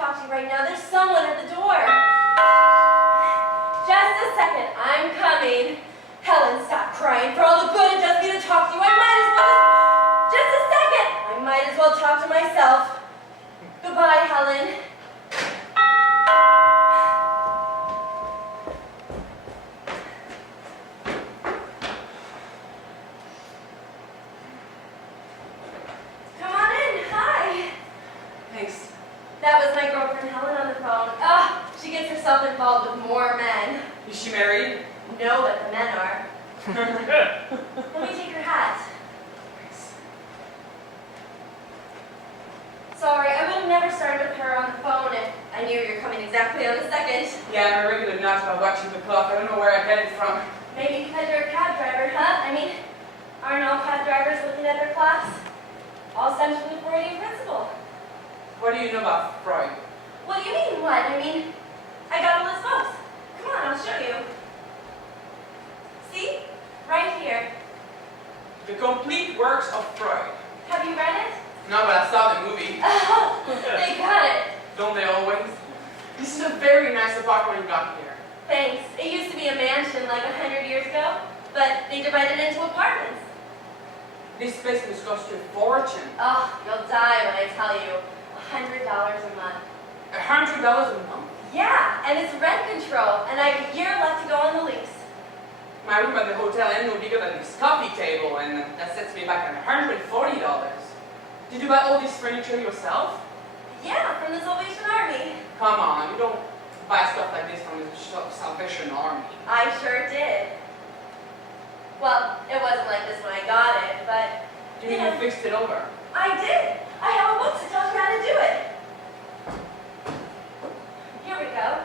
talk to you right now. There's someone at the door. Just a second. I'm coming. Helen, stop crying. For all the good it does me to talk to you, I might as well just a second. I might as well talk to myself. Goodbye, Helen. Come on in. Hi. Thanks. That was my girlfriend Helen on the phone. She gets herself involved with more men. Is she married? No, but the men are. Let me take your hat. Sorry, I would have never started with her on the phone if I knew you were coming exactly on the second. Yeah, I'm a regular nut about watching the clock. I don't know where I get it from. Maybe because you're a cab driver, huh? I mean, aren't all cab drivers looking at their class? All stems from the Freudian principle. What do you know about Freud? What do you mean, what? I mean, I got all his books. Come on, I'll show you. See? Right here. The complete works of Freud. Have you read it? No, but I saw the movie. Oh, they got it. Don't they always? This is a very nice apartment you got here. Thanks. It used to be a mansion like 100 years ago, but they divided it into apartments. This place must cost you a fortune. Oh, you'll die when I tell you. $100 a month. $100 a month? Yeah, and it's rent control, and I have a year left to go on the lease. My room at the hotel ain't no bigger than this coffee table, and that sets me back at $140. Did you buy all this furniture yourself? Yeah, from the Salvation Army. Come on, you don't buy stuff like this from the Salvation Army. I sure did. Well, it wasn't like this when I got it, but... You fixed it over? I did. I have a book that tells me how to do it. Here we go.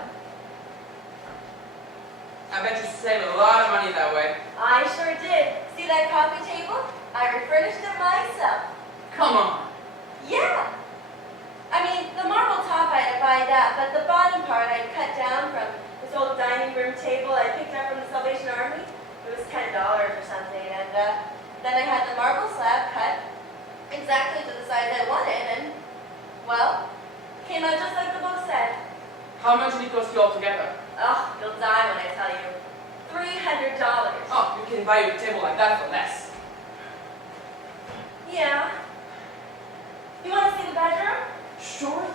I bet you saved a lot of money that way. I sure did. See that coffee table? I refurnished it myself. Come on. Yeah. I mean, the marble top I had to buy that, but the bottom part I cut down from this old dining room table I picked up from the Salvation Army. It was $10 or something, and then I had the marble slab cut exactly to the size I wanted, and, well, came out just like the book said. How much did it cost you altogether? Oh, you'll die when I tell you. $300. Oh, you can buy a table like that for less. Yeah. You want to see the bedroom? Sure.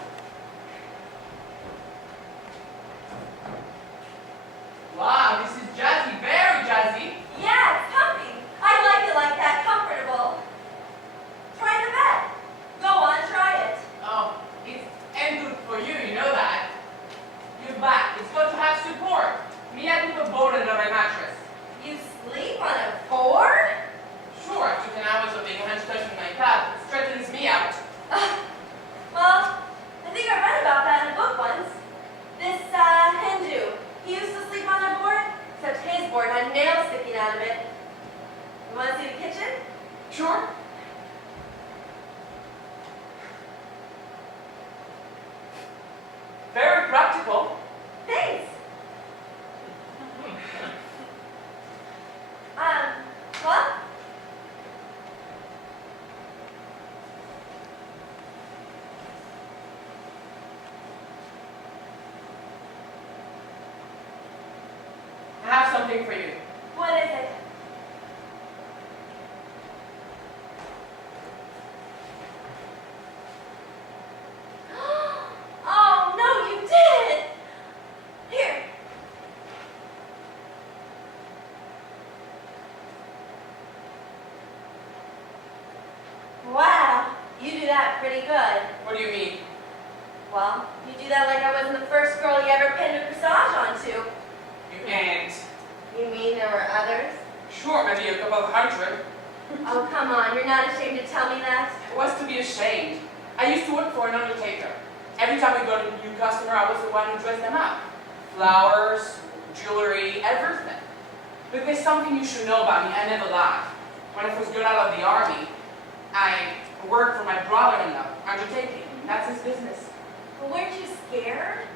Wow, this is jazzy, very jazzy. Yeah, it's comfy. I like it like that, comfortable. Try the bed. Go on, try it. Oh, it's ain't good for you, you know that. Your back, it's got to have support. Me, I put a board under my mattress. You sleep on a board? Sure, after 10 hours of being hunched touching my calf, it straightens me out. Well, I think I read about that in a book once. This Hindu, he used to sleep on a board, except his board had nails sticking out of it. You want to see the kitchen? Sure. Very practical. Thanks. What? I have something for you. What is it? Oh, no, you didn't! Here. Wow, you do that pretty good. What do you mean? Well, you do that like I wasn't the first girl you ever pinned a corsage onto. You ain't. You mean there were others? Sure, maybe a couple of hundred. Oh, come on, you're not ashamed to tell me that? What's to be ashamed? I used to work for an undertaker. Every time we got a new customer, I was the one who dressed them up. Flowers, jewelry, everything. But there's something you should know about me. I never lied. When I first got out of the army, I worked for my brother-in-law, undertaking. That's his business. Well, weren't you scared?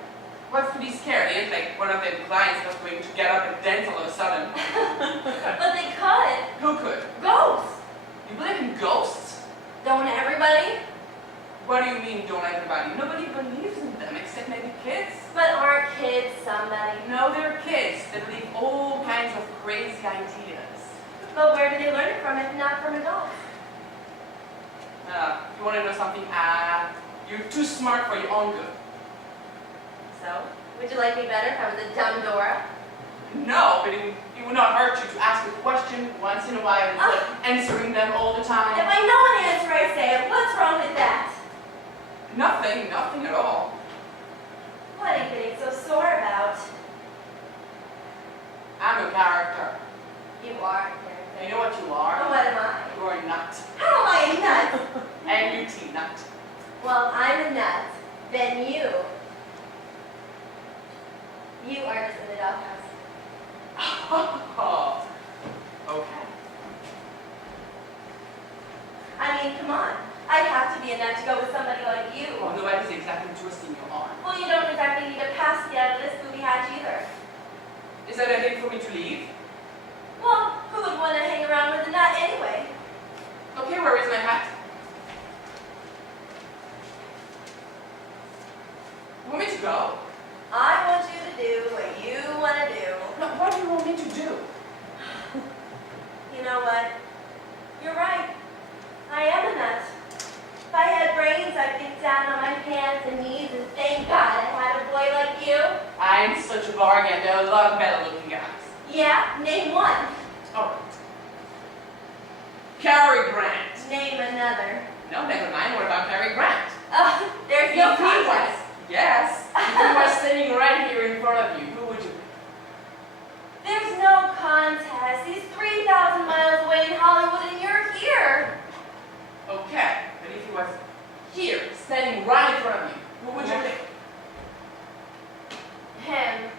What's to be scared? He ain't like one of them clients that's going to get up and dance all of a sudden. But they could. Who could? Ghosts. You believe in ghosts? Don't everybody? What do you mean, don't everybody? Nobody believes in them. extent, maybe kids. But aren't kids somebody? No, they're kids that believe all kinds of crazy ideas. But where do they learn it from if not from adults? You want to know something? You're too smart for your own good. So, would you like me better if I was a dumb Dora? No, but it would not hurt you to ask a question once in a while instead of answering them all the time. If I know an answer, I say it. What's wrong with that? Nothing at all. What are you getting so sore about? I'm a character. You are. You know what you are? And what am I? You're a nut. How am I a nut? N-U-T, nut. Well, I'm a nut. Then you are just in the doghouse. Oh, okay. I mean, come on. I'd have to be a nut to go with somebody like you. Well, nobody's exactly twisting your arm. Well, you don't exactly need a pass to get out of this booby hatch either. Is that a hint for me to leave? Well, who would want to hang around with a nut anyway? Okay, where is my hat? You want me to go? I want you to do what you want to do. No, what do you want me to do? You know what? You're right. I am a nut. If I had brains, I'd get down on my hands and knees and thank God I had a boy like you. I'm such a bargain. There are a lot of better looking guys. Yeah, name one. All right. Cary Grant. Name another. No, never mind. What about Cary Grant? There's no contest. Yes. If he was sitting right here in front of you, who would you pick? There's no contest. He's 3,000 miles away in Hollywood and you're here. Okay, but if he was here, standing right in front of you, who would you pick? Him.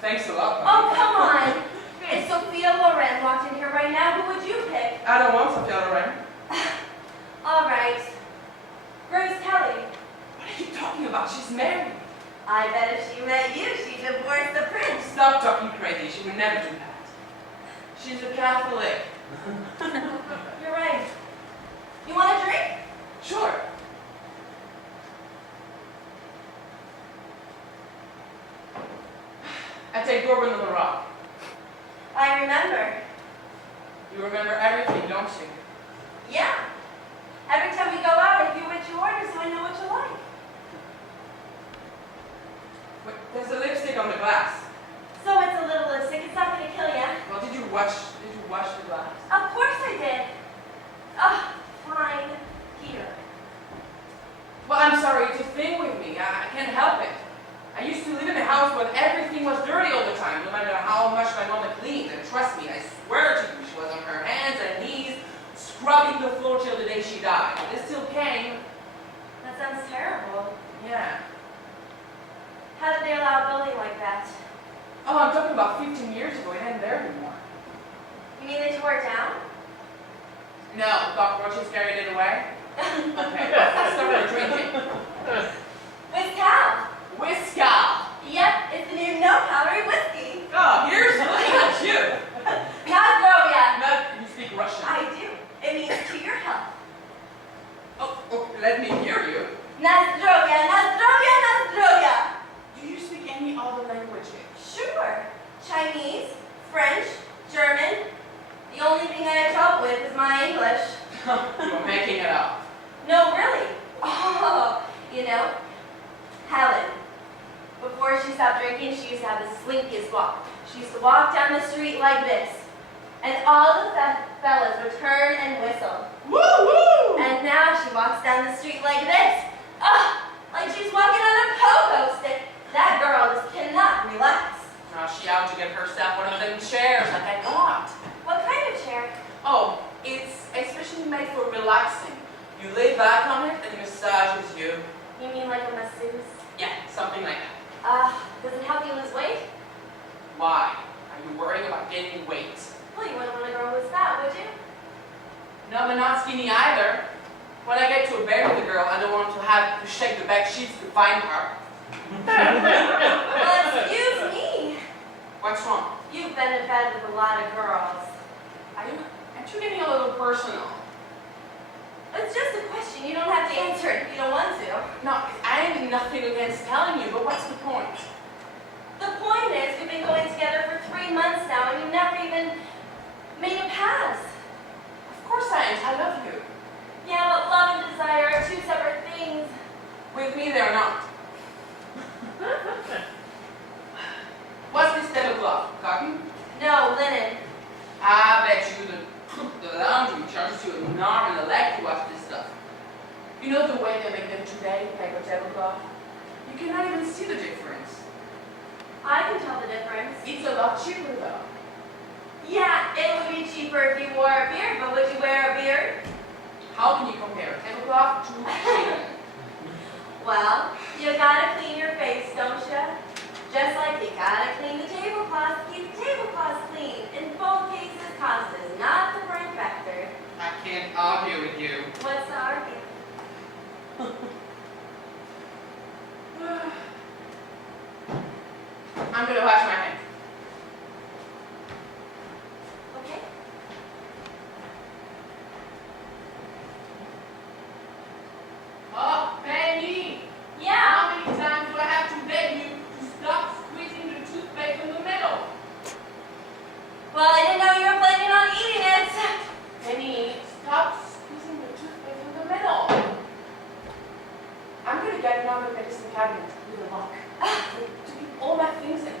Thanks a lot, buddy. Oh, come on. If Sophia Loren walked in here right now, who would you pick? I don't want Sophia Loren. All right. Grace Kelly. What are you talking about? She's married. I bet if she met you, she'd divorce the prince. Stop talking crazy. She would never do that. She's a Catholic. You're right. You want a drink? Sure. I take Gorban on the Rock. I remember. You remember everything, don't you? Yeah. Every time we go out, I hear what you order so I know what you like. Wait, there's a lipstick on the glass. So it's a little lipstick. It's not going to kill you. Well, did you wash the glass? Of course I did. Oh, fine. Here. Well, I'm sorry, it's a thing with me. I can't help it. I used to live in a house where everything was dirty all the time, no matter how much my mama cleaned. And trust me, I swear to you, she was on her hands and knees, scrubbing the floor till the day she died. And it still came. That sounds terrible. Yeah. How did they allow a building like that? Oh, I'm talking about 15 years ago. It ain't there anymore. You mean they tore it down? No, cockroaches carried it away. Okay, let's start with drinking. Whiskey. Whiskey. Yep, it's the new no-calorie whiskey. Oh, here's looking at you. Nazdrovya. No, you speak Russian. I do. It means to your health. Oh, let me hear you. Nazdrovya, Nazdrovya, Nazdrovya. Do you speak any other languages? Sure. Chinese, French, German. The only thing I have trouble with is my English. You're making it up. No, really. Oh, you know, Helen. Before she stopped drinking, she used to have the slinkiest walk. She used to walk down the street like this. And all the fellas would turn and whistle. Woo-woo! And now she walks down the street like this. Ugh, like she's walking on a pogo stick. That girl just cannot relax. Now she out to get herself one of them chairs like I got. What kind of chair? Oh, it's especially made for relaxing. You lay back on it and it massages you. You mean like a masseuse? Yeah, something like that. Does it help you lose weight? Why? Are you worrying about gaining weight? Well, you wouldn't want a girl who's fat, would you? No, but not skinny either. When I get to a bed with a girl, I don't want to have to shake the back sheets to find her. Well, excuse me. What's wrong? You've been in bed with a lot of girls. Aren't you getting a little personal? It's was just a question. You don't have to answer it if you don't want to. No, I have nothing against telling you, but what's the point? The point is, we've been going together for 3 months now, and you never even made a pass. Of course I am. I love you. Yeah, but love and desire are two separate things. With me, they're not. What's this tablecloth? Cotton? No, linen. I bet you the laundry charges you an arm and a leg to wash this stuff. You know the way they make them today, paper tablecloth? You cannot even see the difference. I can tell the difference. It's a lot cheaper though. Yeah, it would be cheaper if you wore a beard, but would you wear a beard? How can you compare tablecloth to chicken? Well, you gotta clean your face, don't you? Just like you gotta clean the tablecloth, keep the tablecloth clean. In both cases, cost is not the prime factor. I can't argue with you. What's the argument? I'm gonna wash my hands. Okay. Oh, Penny! Yeah. How many times do I have to beg you to stop squeezing the toothpaste in the middle? Well, I didn't know you were planning on eating it. Penny, stop squeezing the toothpaste in the middle. I'm gonna get another medicine cabinet with a lock to keep all my things in it.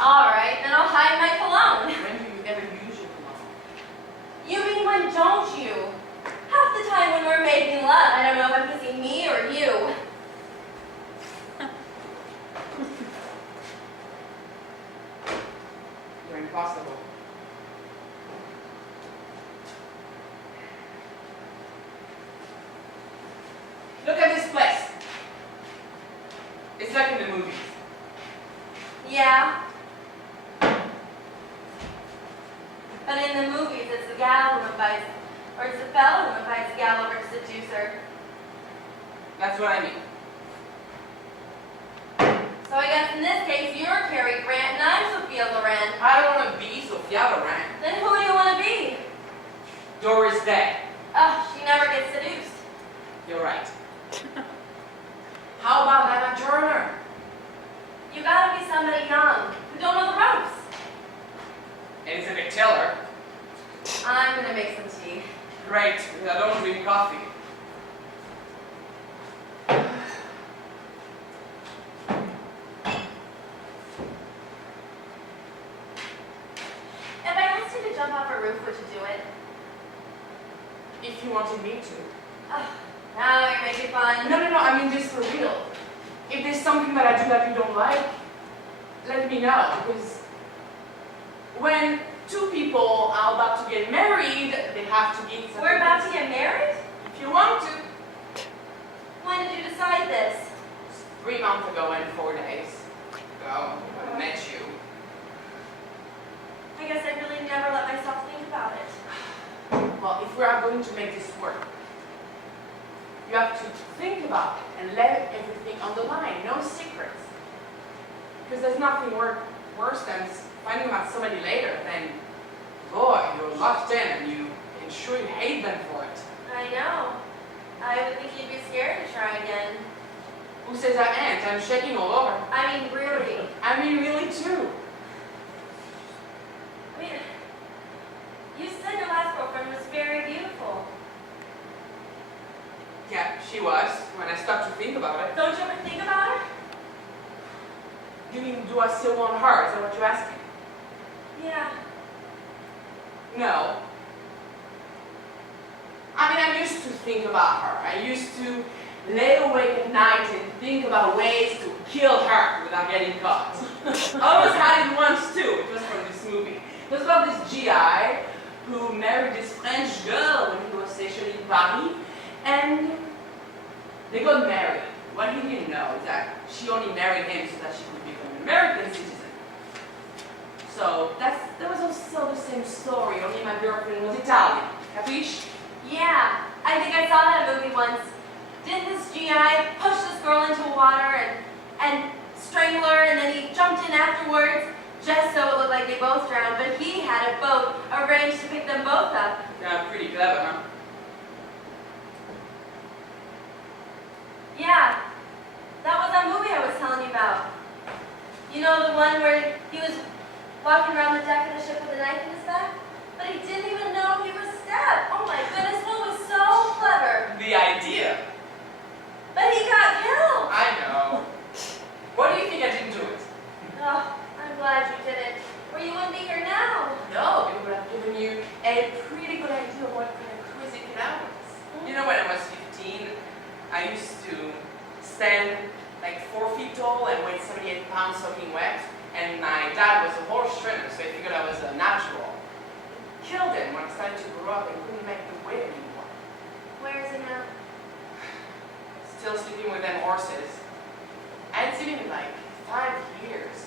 All right, then I'll hide my cologne. When do you ever use your cologne? You mean when don't you? Half the time when we're making love, I don't know if I'm kissing me or you. You're impossible. Look at this place. It's like in the movies. Yeah. But in the movies, it's the gal who invites, or it's the fellow who invites the gal over to seduce her. That's what I mean. So I guess in this case, you're Cary Grant and I'm Sophia Loren. I don't want to be Sophia Loren. Then who do you want to be? Doris Day. She never gets seduced. You're right. How about Lana Turner? You gotta be somebody young, who don't know the ropes. Elizabeth Taylor. I'm gonna make some tea. Great, because I don't drink coffee. If I asked you to jump off a roof, would you do it? If you wanted me to. Now you're making fun. No, I mean this for real. If there's something that I do that you don't like, let me know, because when two people are about to get married, they have to eat something. We're about to get married? If you want to. When did you decide this? 3 months ago and 4 days ago, when I met you. I guess I really never let myself think about it. Well, if we are going to make this work, you have to think about it and let everything on the line, no secrets. Because there's nothing worse than finding out somebody later than, boy, you're locked in and you can sure you hate them for it. I know. I would think you'd be scared to try again. Who says I ain't? I'm shaking all over. I mean, really. I mean, really too. I mean, you said your last girlfriend was very beautiful. Yeah, she was, when I stopped to think about it. Don't you ever think about her? You mean, do I still want her? Is that what you're asking? Yeah. No. I mean, I used to think about her. I used to lay awake at night and think about ways to kill her without getting caught. I almost had it once too. It was from this movie. It was about this GI who married this French girl when he was stationed in Paris, and they got married. What he didn't know is that she only married him so that she could become an American citizen. So that was also the same story, only my girlfriend was Italian. Capiche? Yeah. I think I saw that movie once. Didn't this GI push this girl into water and strangle her, and then he jumped in afterwards just so it looked like they both drowned, but he had a boat arranged to pick them both up. Yeah, pretty clever, huh? one where he was walking around the deck of the ship with a knife in his back? But he didn't even know he was stabbed. Oh my goodness, Will was so clever. The idea. But he got killed. I know. What do you think I didn't do it? Oh, I'm glad you did it. Or you wouldn't be here now. No, it would have given you a pretty good idea of what kind of crazy kid I was. You know, when I was 15, I used to stand like 4 feet tall and weigh 78 pounds soaking wet. And my dad was a horse trainer, so I figured I was a natural. Killed him when I started to grow up and couldn't make the weight anymore. Where is he now? Still sleeping with them horses. I hadn't seen him in like 5 years.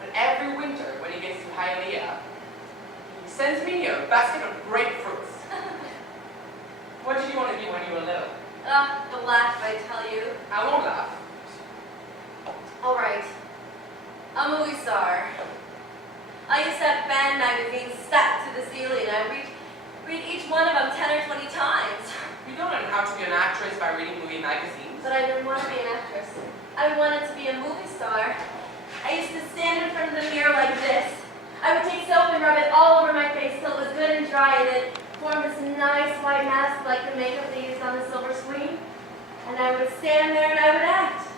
But every winter, when he gets to Hialeah, he sends me a basket of grapefruits. What did you want to be when you were little? The laugh, I tell you. I won't laugh. All right. A movie star. I used to have band magazines stacked to the ceiling. I read each one of them 10 or 20 times. You don't learn how to be an actress by reading movie magazines. But I didn't want to be an actress. I wanted to be a movie star. I used to stand in front of the mirror like this. I would take soap and rub it all over my face till it was good and dry, and then form this nice white mask like the makeup they used on the silver screen. And I would stand there and I would act.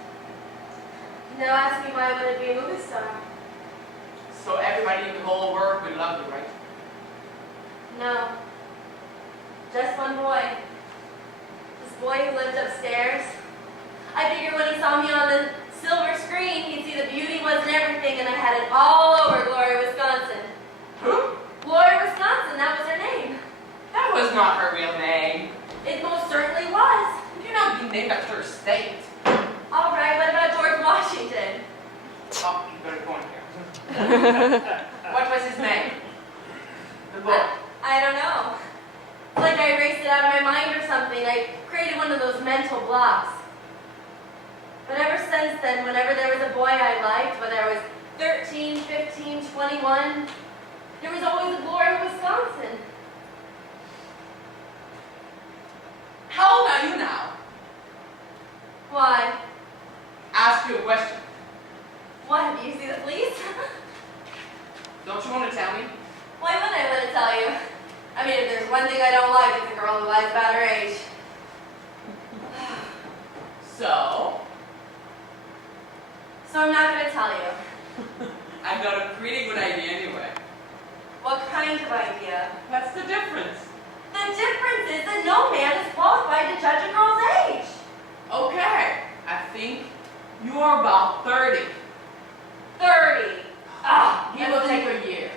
Now ask me why I wanted to be a movie star. So everybody in the whole world will love you, right? No. Just one boy. This boy who lived upstairs. I figured when he saw me on the silver screen, he'd see the beauty wasn't everything, and I had it all over Gloria, Wisconsin. Who? Gloria, Wisconsin, that was her name. That was not her real name. It most certainly was. You cannot be named after a state. All right, what about George Washington? Oh, you got a point here. What was his name? The book. I don't know. It's like I erased it out of my mind or something. I created one of those mental blocks. But ever since then, whenever there was a boy I liked, whether I was 13, 15, 21, there was always a Gloria, Wisconsin. How old are you now? Why? Ask you a question. What? Do you see the police? Don't you want to tell me? Why wouldn't I want to tell you? I mean, if there's one thing I don't like, it's a girl who lies about her age. So? So I'm not going to tell you. I've got a pretty good idea anyway. What kind of idea? What's the difference? The difference is that no man is qualified to judge a girl's age. Okay, I think you are about 30. 30. Ah, He will take a year.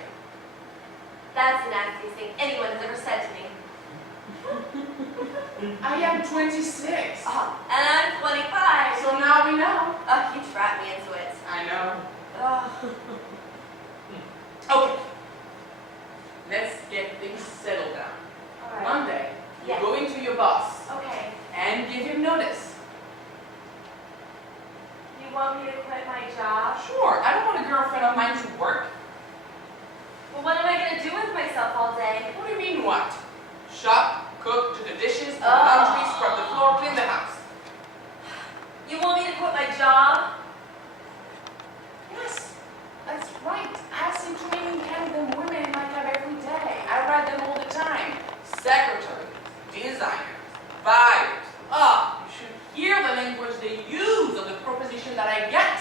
That's the nastiest thing anyone has ever said to me. I am 26. Oh, and I'm 25. So now we know. Oh, you trapped me into it. I know. Oh. Okay. Let's get things settled down. All right. Monday, Yes. you go into your boss Okay. and give him notice. You want me to quit my job? Sure, I don't want a girlfriend of mine to work. Well, what am I going to do with myself all day? What do you mean what? Shop, cook, do the dishes, do the Oh. laundry, scrub the floor, clean the house. You want me to quit my job? Yes, that's right. I've seen too many Canadian women in my cab every day. I ride them all the time. Secretaries, designers, buyers. Oh, you should hear the language they use of the proposition that I get.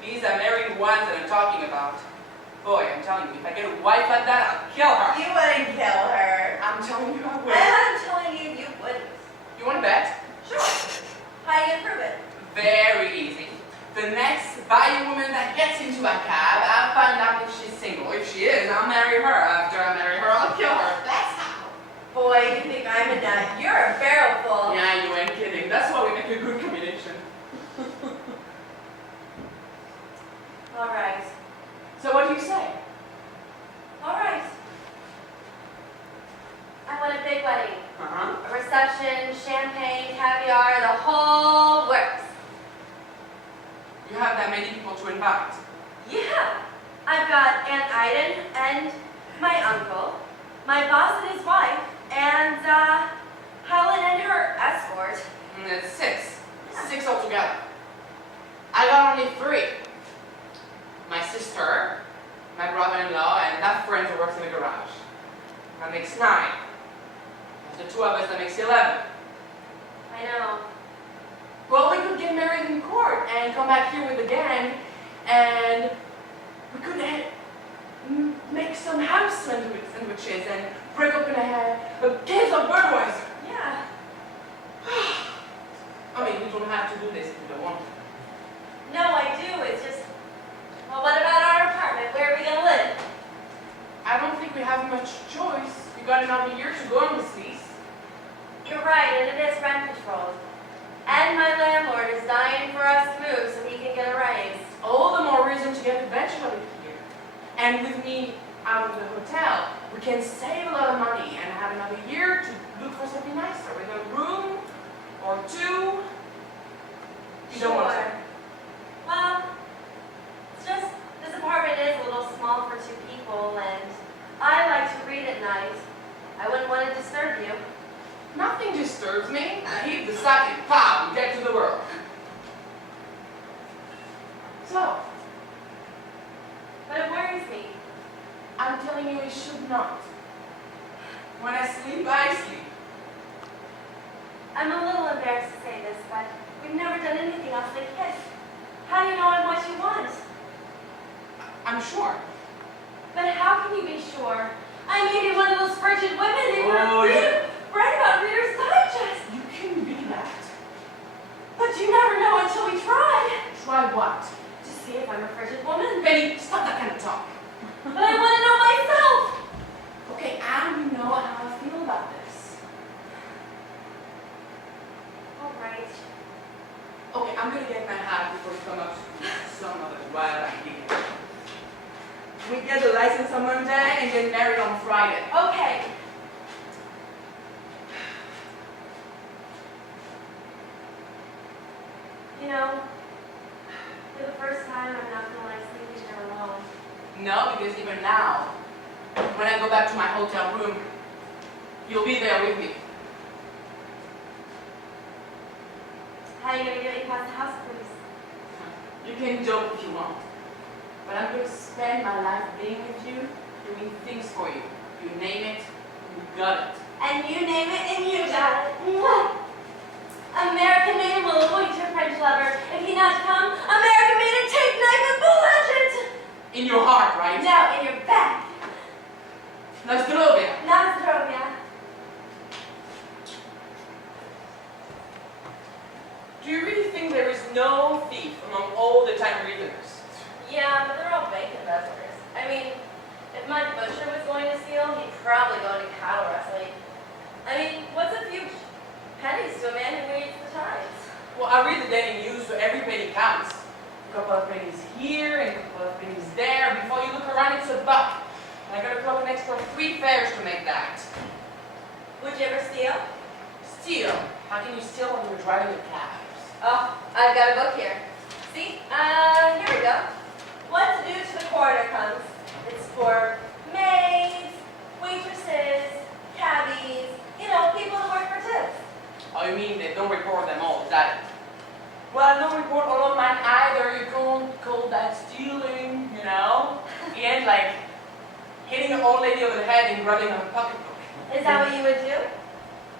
These are married ones that I'm talking about. Boy, I'm telling you, if I get a wife like that, I'll kill her. You wouldn't kill her. I'm telling you, I And will. I'm telling you, you wouldn't. You want to bet? Sure. How do you prove it? Very easy. The next buyer woman that gets into a cab, I'll find out if she's single. If she is, I'll marry her. After I marry her, I'll kill her. That's how. Boy, you think I'm a nut. You're a barrel full. Yeah, you ain't kidding. That's why we make a good combination. All right. So what do you say? All right. I want a big wedding. Uh-huh. A reception, champagne, caviar, the whole works. You have that many people to invite. Yeah. I've got Aunt Iden and my uncle, my boss and his wife, and Helen and her escort. It's 6. 6 altogether. I got only 3. two of us, that makes 11. I know. Well, we could get married in court and come back here with the gang, and we could make some house sandwiches and break open a case of Budweiser. Yeah. I mean, we don't have to do this if we don't want to. No, I do. It's just, well, what about our apartment? Where are we going to live? I don't think we have much choice. We got another year to go on this lease. You're right, and it is rent controlled. And my landlord is dying for us to move so he can get a raise. All the more reason to get eventually here. And with me out of the hotel, we can save a lot of money and have another year to look for something nicer, with a room or two. You don't want to. Well, it's just, this apartment is a little small for two people, and I like to read at night. I wouldn't want to disturb you. Nothing disturbs me. I heat the socket, pop, and get to the work. So, But it worries me. I'm telling you it should not. When I sleep, I sleep. I'm a little embarrassed to say this, but we've never done anything else than kiss. How do you know I'm what you want? I'm sure. But how can you be sure? I may be one of those frigid women who yeah. write about Reader's Digest. You can be that. But you never know until we try. Try what? To see if I'm a frigid woman. Benny, stop that kind of talk. But I want to know myself. Okay, I know how I feel about this. All right. Okay, I'm gonna get my hat before you come up to some other wild idea. We get the license on Monday and get married on Friday. Okay. You know, for the first time, I'm not gonna like sleeping here alone. No, because even now, when I go back to my hotel room, you'll be there with me. How are you gonna get me past the house, please? You can joke if you want, but I'm gonna spend my life being with you, doing things for you. You name it, you got it. And you name it, and you got it. Mwah! American made will appoint your French lover. If he not come, American made a take knife and bullet it. In your heart, right? No, in your back. Na zdrowie. Na zdrowia. Do you really think there is no thief among all the time readers? Yeah, but they're all bank investors. I mean, if Mike Butcher was going to steal, he'd probably go into cattle wrestling. I mean, what's a few pennies to a man who reads the Times? Well, I read the daily news, so every penny counts. A couple of pennies here and a couple of pennies there. Before you look around, it's $1. And I gotta clock an extra 3 fares to make that. Would you ever steal? Steal? How can you steal when you're driving a cab? Oh, I've got a book here. See? Here we go. What's due to the coroner comes. It's for maids, waitresses, cabbies, you know, people who work for tips. Oh, you mean they don't report them all, is that it? Well, I don't report all of mine either. You can't call that stealing, you know? It ain't like hitting an old lady over the head and grabbing her pocketbook. Is that what you would do?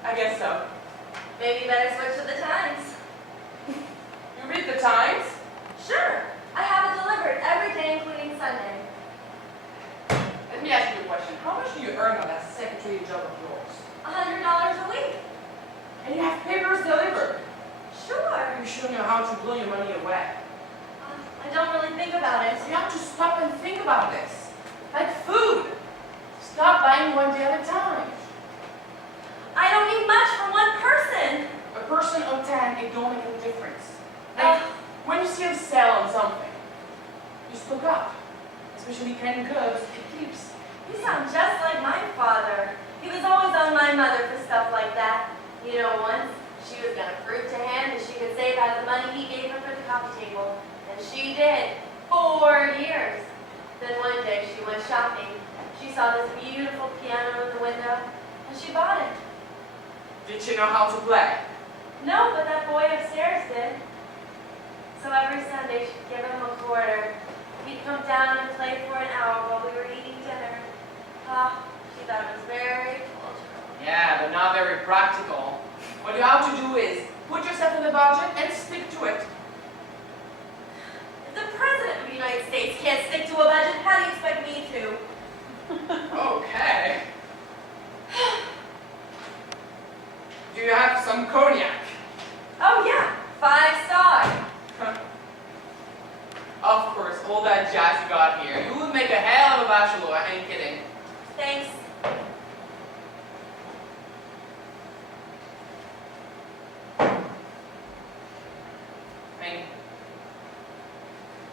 I guess so. Maybe you better switch to the Times. You read the Times? Sure. I have it delivered every day, including Sunday. Let me ask you a question. How much do you earn on that secretary job of yours? $100 a week. And you have papers delivered. Sure. You should know how to blow your money away. I don't really think about it. You have to stop and think about this. Like food. Stop buying one day at a time. I don't need much for one person. A person or 10, it don't make a difference. Like, when you see a sale on something, you stock up. Especially canned goods, it keeps. You sound just like my father. He was always on my mother for stuff like that. You know, once she was gonna fruit to hand that she could save out of the money he gave her for the coffee table. And she did. 4 years. Then one day she went shopping. She saw this beautiful piano in the window, and she bought it. Did she know how to play? No, but that boy upstairs did. So every Sunday she'd give him a quarter. We'd come down and play for an hour while we were eating dinner. Ah, she thought it was very cultural. Yeah, but not very practical. What you have to do is put yourself in the budget and stick to it. If the President of the United States can't stick to a budget, how do you expect me to? Okay. Do you have some cognac? Oh yeah, 5-star. Of course, all that jazz you got here. You would make a hell of a bachelor, I ain't kidding. Thanks.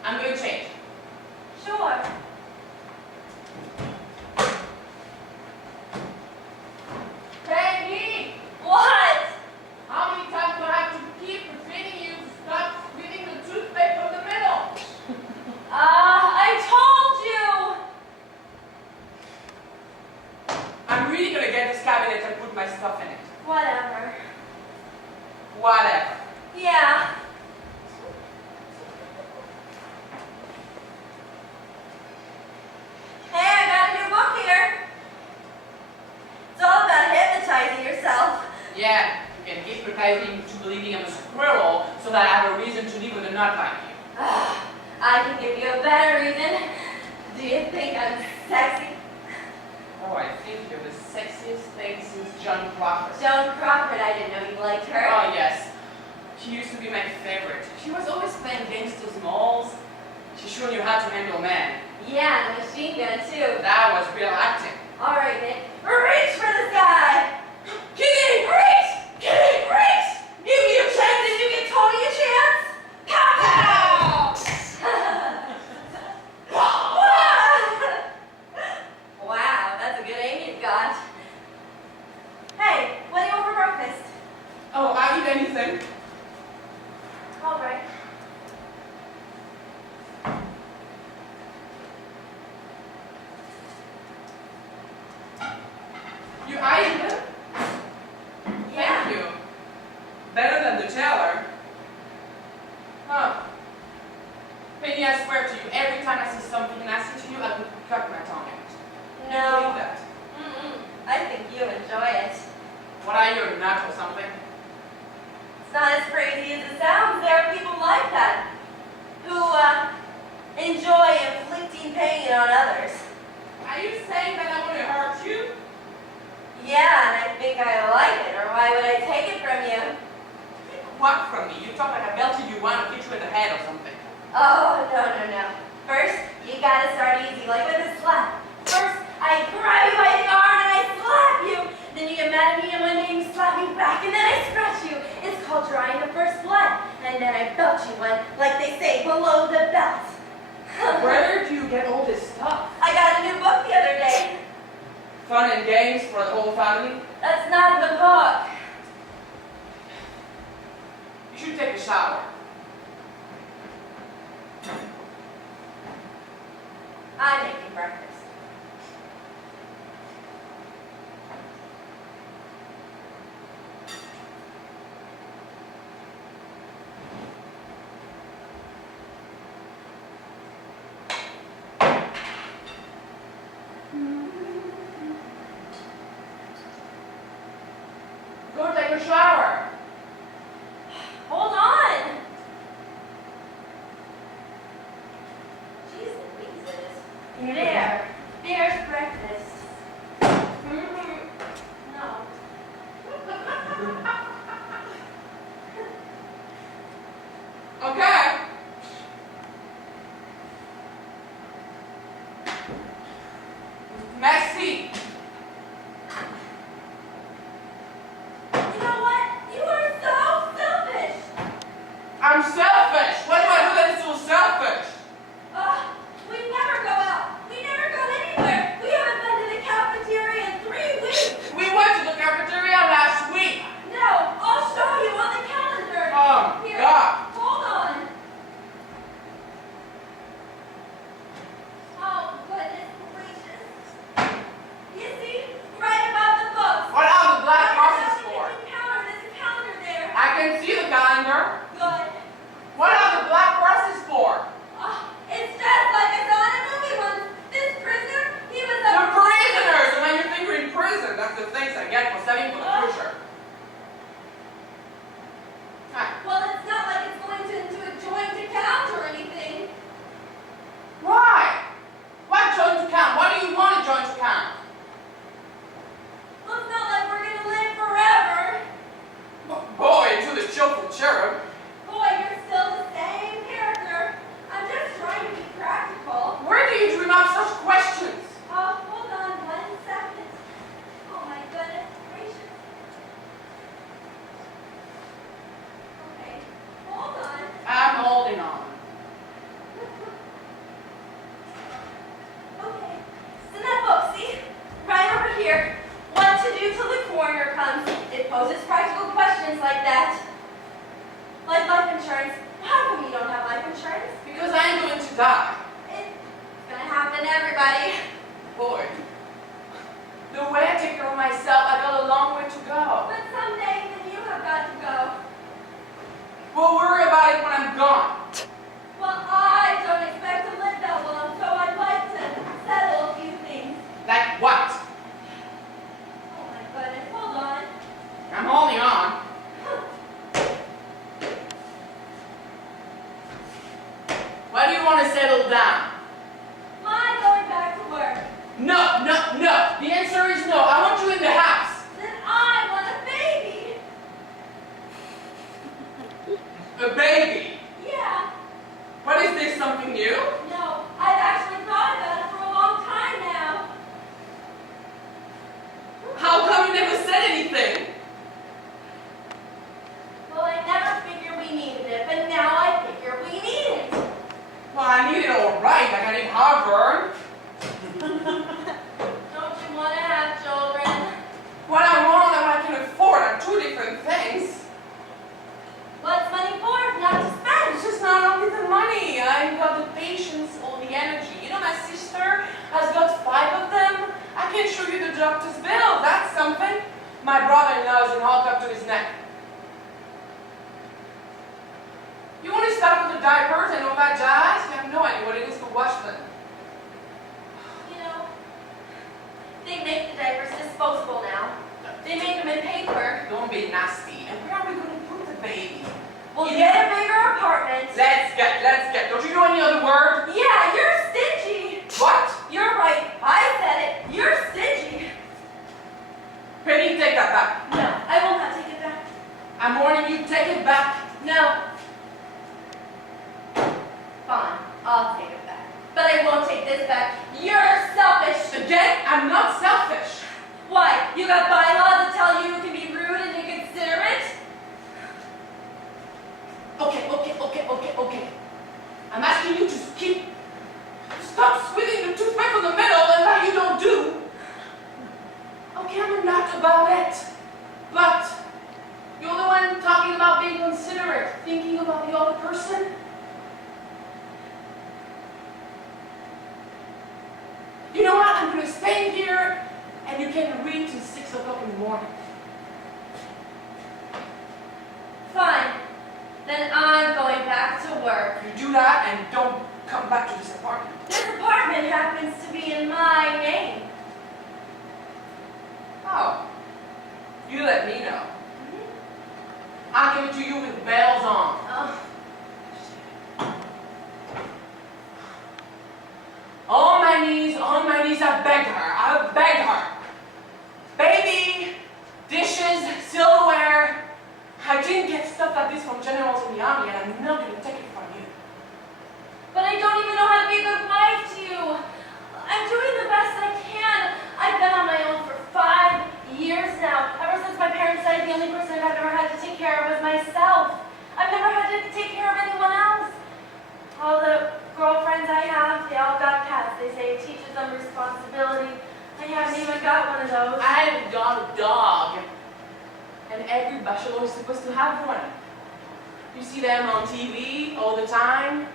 I'm going to change. Sure. Peggy! What? How many times do I have to keep repeating you to stop squeezing the toothpaste from the middle? I told you! I'm really going to get this cabinet and put my stuff in it. Whatever. Whatever. Yeah. Hey, I got a new book here. It's all about hypnotizing yourself. Yeah, you can hypnotize me into believing I'm a squirrel so that I have a reason to live with a nut like you. I can give you a better reason. Do you think I'm sexy? Oh, I think you're the sexiest thing since Joan Crawford. Joan Crawford, I didn't know you liked her. Oh, yes. She used to be my favorite. She was always playing gangsters malls. She sure knew how to handle men. Yeah, and the machine gun too. That was real acting. All right, Nick. Reach for the sky! Kitty! Reach! Kitty, reach! Give me a chance! Did you give Tony a chance? Pow! Wow, that's a good aim you've got. Hey, what do you want for breakfast? Oh, I eat anything. All right. You eat them? Yeah. Thank you. Better than the tailor. Huh. Penny, I swear to you, every time I see something nasty to you, I would cut my tongue out. You No. believe that? I think you enjoy it. What are you, a nut or something? It's not as crazy as it sounds. There are people like that who enjoy inflicting pain on others. Are you saying that I want to hurt you? Yeah, and I think I like it, or why would I take it from you? What from me? You talk like I belted you one or hit you in the head or something. Oh, no. First, you gotta start easy, like with a slap. First, I grab you by the arm and I slap you. Then you get mad at me and one day you slap me back and then I scratch you. It's called drawing the first blood. And then I belt you one, like they say, below the belt. Where do you get all this stuff? I got a new book the other day. Fun and games for the whole family? That's not the book. You should take a shower. I'm making breakfast. Go take a shower. Hold on. Jeez Louise. There. There's breakfast. No. Okay. Messy. You know what? You are so selfish. I'm selfish. What do I do that is so selfish? We never go out. We never go anywhere. We haven't been to the cafeteria in 3 weeks. We went to the cafeteria last week. No, I'll show you on the calendar. Oh, Here, God. hold on. Oh, goodness gracious. arguments like that. Like life insurance. How come you don't have life insurance? Because I am going to die. It's gonna happen to everybody. Boy, the way I take care of myself, I got a long way to go. But someday, then you have got to go. We'll worry about it when I'm gone. Well, I don't expect to live that long, so I'd like to settle a few things. Like what? Oh my goodness, hold on. I'm holding on. Why do you want to settle down? My going back to work. No, no, no. The answer is no. I want you in the house. Then I want a baby. A baby? Yeah. What is this, something new? No, I've actually thought about it for a long time now. How come you never said anything? Well, I never figured we needed it, but now I figure we need it. Well, I need it all right. Like I need heartburn. Don't you want to have children? What I want and what I can afford are two different things. What's money for if not to spend? It's just not only the money. I've got the patience or the energy. You know, my sister has got 5 of them. I can show you the doctor's bill. That's something. My brother-in-law is in Hulk up to his neck. You want to start with the diapers and all that jazz? You have no idea what it is to wash them. You know, they make the diapers disposable now. They make them in paper. Don't be nasty. And where are we going to put the baby? We'll get a bigger apartment. Let's get. Don't you know any other word? Yeah, you're stingy. What? You're right. I said it. You're stingy. Penny, take that back. No, I will not take it back. I'm warning you, take it back. No. Fine, I'll take it back. But I won't take this back. You're selfish. Again, I'm not selfish. Why? You got bylaws that tell you can be rude and inconsiderate? Okay. I'm asking you to stop squeezing the toothpick from the middle and that you don't do. Okay, I'm not about it. But you're the one talking about being considerate, thinking about the other person. You know what? I'm going to stay here and you can read till 6 o'clock in the morning. Fine. Then I'm going back to work. You do that and don't come back to this apartment. This apartment happens to be in my name. Oh. You let me know. I'll give it to you with bells on. Oh. On my knees, I begged her. Baby, dishes, silverware. I didn't get stuff like this from generals in the army, and I'm not going to take it from you. But I don't even know how to be a good wife to you. I'm doing the best I can. I've been on my own for 5 years now. Ever since my parents died, the only person I've ever had to take care of was myself. I've never had to take care of anyone else. All the girlfriends I have, they all got cats. They say it teaches them responsibility. I haven't even got one of those. I've got a dog. And every bachelor is supposed to have one. You see them on TV all the time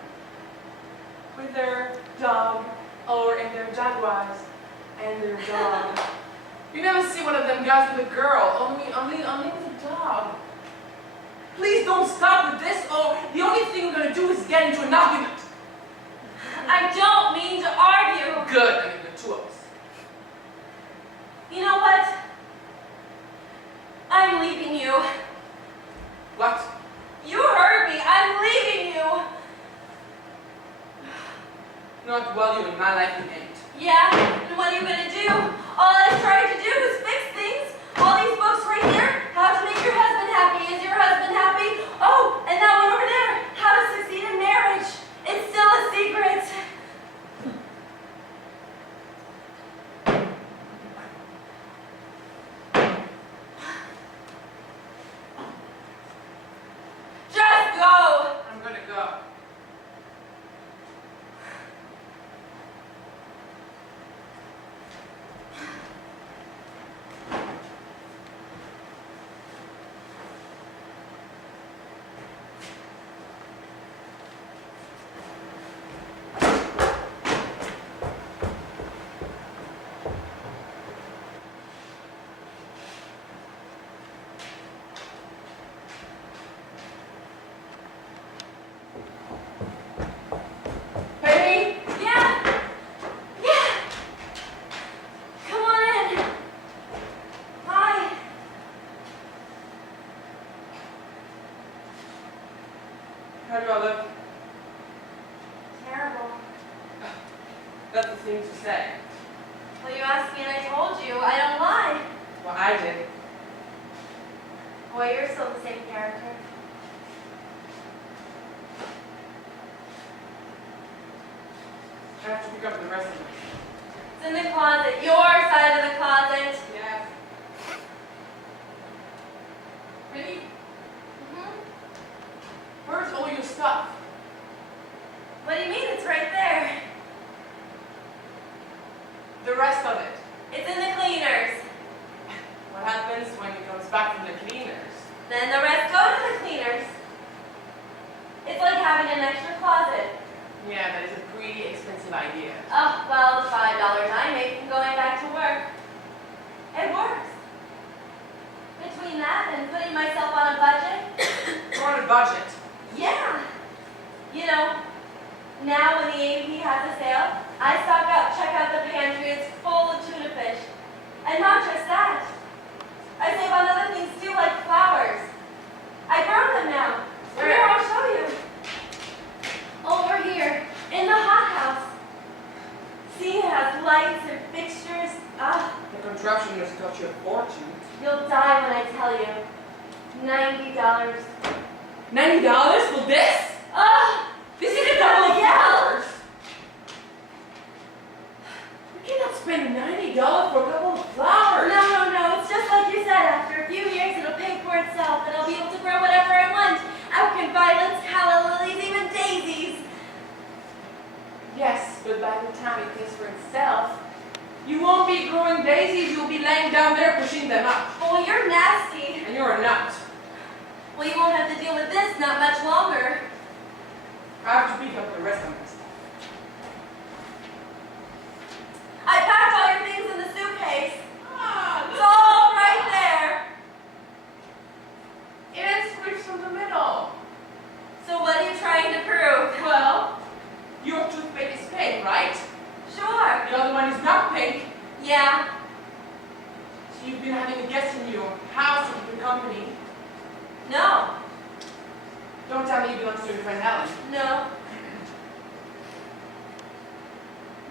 with their dog or in their Jaguars and their dog. You never see one of them guys with a girl, only with a dog. Please don't start with this, or the only thing we're going to do is get into an argument. I don't mean to argue. Good, I mean the two of us. You know what? I'm leaving you. What? You heard me. I'm leaving you. Not while you're in my life, you ain't. Yeah? And what are you going to do? All I've tried to do is fix things. All these books right here. How to make your husband happy. Is your husband happy? Oh, and that one over there. How to succeed in marriage. It's still a secret. Just go. I'm gonna go. How do I look? Terrible. That's the thing to say. Well, you asked me and I told you. I don't lie. Well, I did. Boy, you're still the same character. I have to pick up the rest of it. It's in the closet. Your side of the closet. Yes. Really? Mm-hmm. Where's all your stuff? What do you mean? It's right there. The rest of it. It's in the cleaners. What happens when it comes back from the cleaners? Then the rest go to the cleaners. It's like having an extra closet. Yeah, that is a pretty expensive idea. Oh, well, the $5 I make from going back to work. It works. Between that and putting myself on a budget. You're on a budget. Yeah. You know, now when the AP has a sale, I stock up, check out the pantry, it's full of tuna fish. And not just that. I save on other things too, like flowers. I grow them now. Where? Here, I'll show you. Over here, in the hothouse. See, it has lights and fixtures. Ah, The contraption has cost you a fortune. you'll die when I tell you. $90. $90 for this? Ah! This is a couple of Yeah. flowers. You cannot spend $90 for a couple of flowers. No. It's just like you said. After a few years, it'll pay for itself, and I'll be able to grow whatever I want. African violets, calla lilies, even daisies. Yes, but by the time it pays for itself, you won't be growing daisies. You'll be laying down there pushing them up. Oh, you're nasty. And you're a nut. Well, you won't have to deal with this not much longer. I have to pick up the rest of my stuff. I packed all your things in the suitcase. Ah, It's all right there. It splits from the middle. So what are you trying to prove? Well, your toothpick is pink, right? Sure. The other one is not pink. Yeah. So you've been having a guest in your house to keep you company. No. Don't tell me you belong to your friend Helen. No.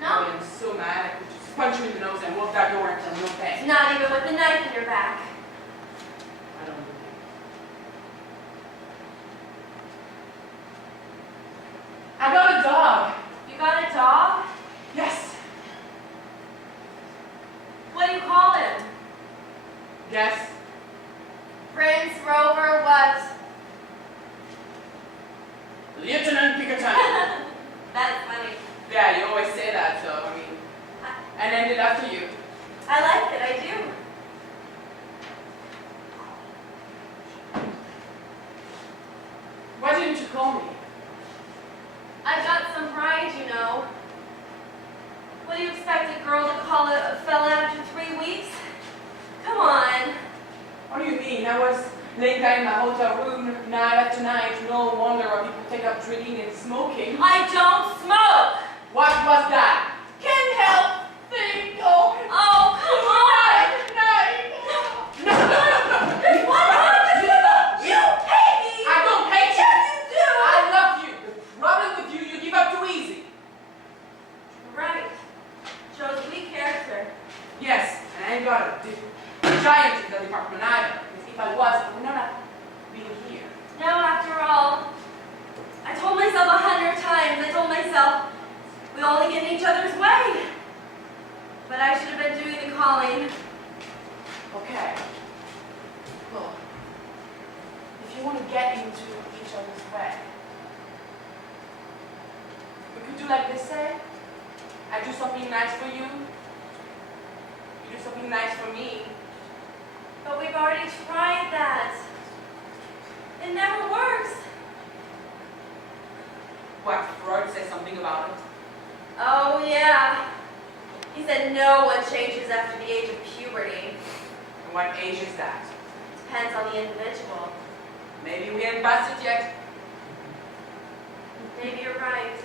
I am so mad I could just punch you in the nose and walk that door and tell you no thanks. Not even with the knife in your back. I don't believe it. I got a dog. You got a dog? Yes. What do you call him? Yes. Prince, Rover, what? Lieutenant Pinkerton. That's funny. Yeah, you always say that, so I mean. And ended after you. I like it, I do. Why didn't you call me? I've got some pride, you know. What do you expect a girl to call a fella after 3 weeks? Come on. What do you mean? I was laying down in my hotel room night after night. No wonder why people take up drinking and smoking. I don't smoke! What was that? Can't help Think, oh, Oh, come on! no. What happened to you? You hate me! I don't hate you. Yes, you do! I love you. The problem with you, you give up too easy. Right. Shows weak character. Yes, and I ain't got a giant in the department either. Because if I was, I would not be here. No, after all, I told myself 100 times, I told myself, we only get in each other's way. But I should have been doing the calling. Okay. Look, if you want to get into each other's way, we could do like this, say. I do something nice for you. You do something nice for me. But we've already tried that. It never works. What, Freud says something about it? Oh, yeah. He said no one changes after the age of puberty. And what age is that? Depends on the individual. Maybe we ain't past it yet. Maybe you're right.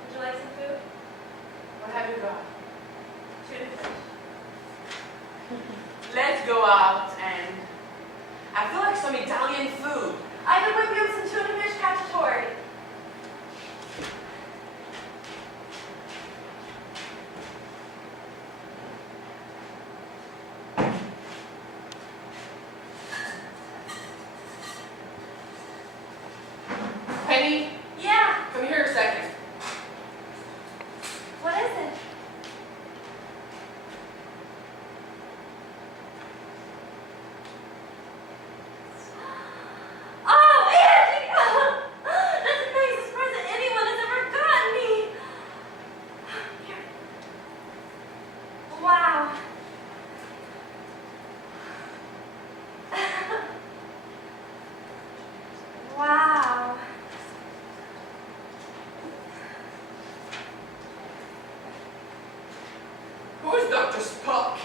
Would you like some food? What have you got? Tuna fish. Let's go out and I feel like some Italian food. I could whip you up some tuna fish cacciatore. Penny, Yeah, come here a second. what is it? Oh, Andy! That's the nicest present anyone has ever gotten me. Here. Wow. Wow. Who is Dr. Spock?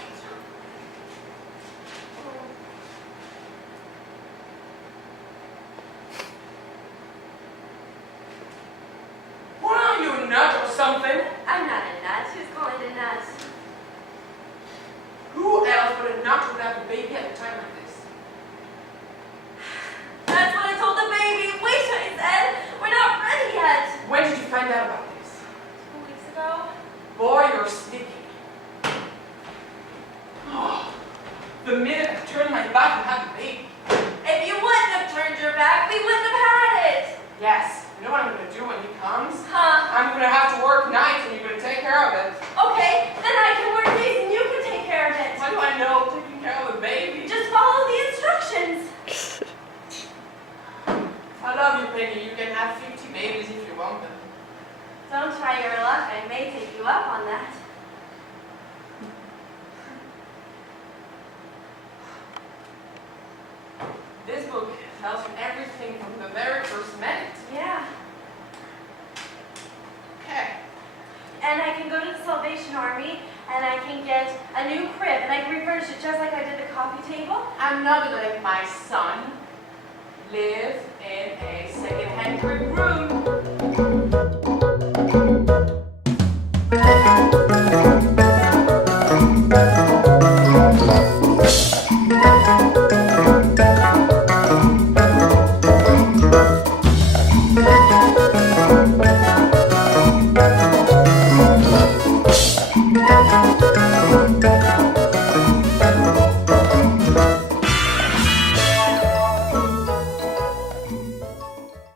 What are you, a nut or something? I'm not a nut. Who's going to nuts? Who else but a nut would have a baby at a time like this? That's what I told the baby. Wait, I said. We're not ready yet. When did you find out about this? 2 weeks ago. Boy, you're sneaky. Oh, the minute I turned my back and had the baby. If you wouldn't have turned your back, we wouldn't have had it. Yes, you know what I'm going to do when he comes? Huh? I'm going to have to work nights and you're going to take care of it. Okay, then I can work days and you can take care of it. What do I know taking care of a baby? Just follow the instructions. I love you, Penny. You can have 50 babies if you want them. Don't try your luck. I may take you up on that. This book tells you everything from the very first minute. Yeah. Okay. And I can go to the Salvation Army and I can get a new crib and I can refurnish it just like I did the coffee table. I'm not going to let my son live in a second-hand brick room.